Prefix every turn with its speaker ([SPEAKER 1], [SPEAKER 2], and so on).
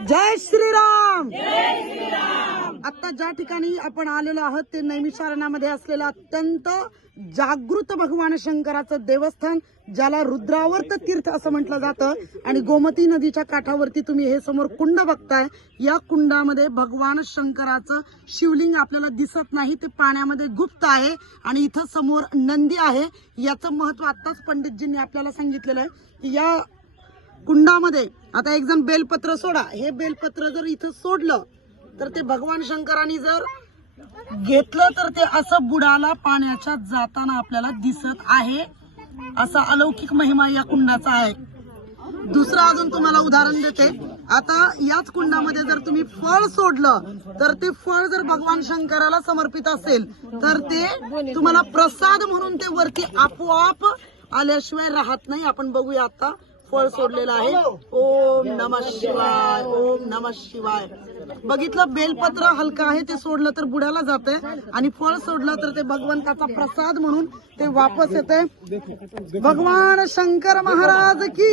[SPEAKER 1] जय श्रीराम! आता ज्या ठिकाणी आपण आलेलो आहोत ते नैमिषारण्यामध्ये असलेलं अत्यंत जागृत भगवान शंकराचं देवस्थान ज्याला रुद्रावर्त तीर्थ असं म्हटलं जातं. आणि गोमती नदीच्या काठावरती तुम्ही हे समोर कुंड बघताय. या कुंडामध्ये भगवान शंकराचं शिवलिंग आपल्याला दिसत नाही ते पाण्यामध्ये गुप्त आहे आणि इथं समोर नंदी आहे. याचं महत्त्व आताच पंडितजींनी आपल्याला सांगितलेलं आहे. की या कुंडामध्ये आता एक जण बेलपत्र सोडा. हे बेलपत्र जर इथं सोडलं तर ते भगवान शंकरांनी जर घेतलं तर ते असं बुडाला पाण्याच्या जाताना आपल्याला दिसत आहे. असा अलौकिक महिमा या कुंडाचा आहे. दुसरं अजून तुम्हाला उदाहरण देते. आता याच कुंडामध्ये जर तुम्ही फळ सोडलं तर ते फळ जर भगवान शंकराला समर्पित असेल तर ते तुम्हाला प्रसाद म्हणून ते वरती आपोआप आल्याशिवाय राहत नाही. आपण बघूया आता. फळ सोडलेलं आहे. ओम नम शिवाय ओम नम शिवाय. बघितलं बेलपत्र हलका आहे ते सोडलं तर बुडाला जात आणि फळ सोडलं तर ते भगवंताचा प्रसाद म्हणून ते वापस येते भगवान शंकर महाराज की.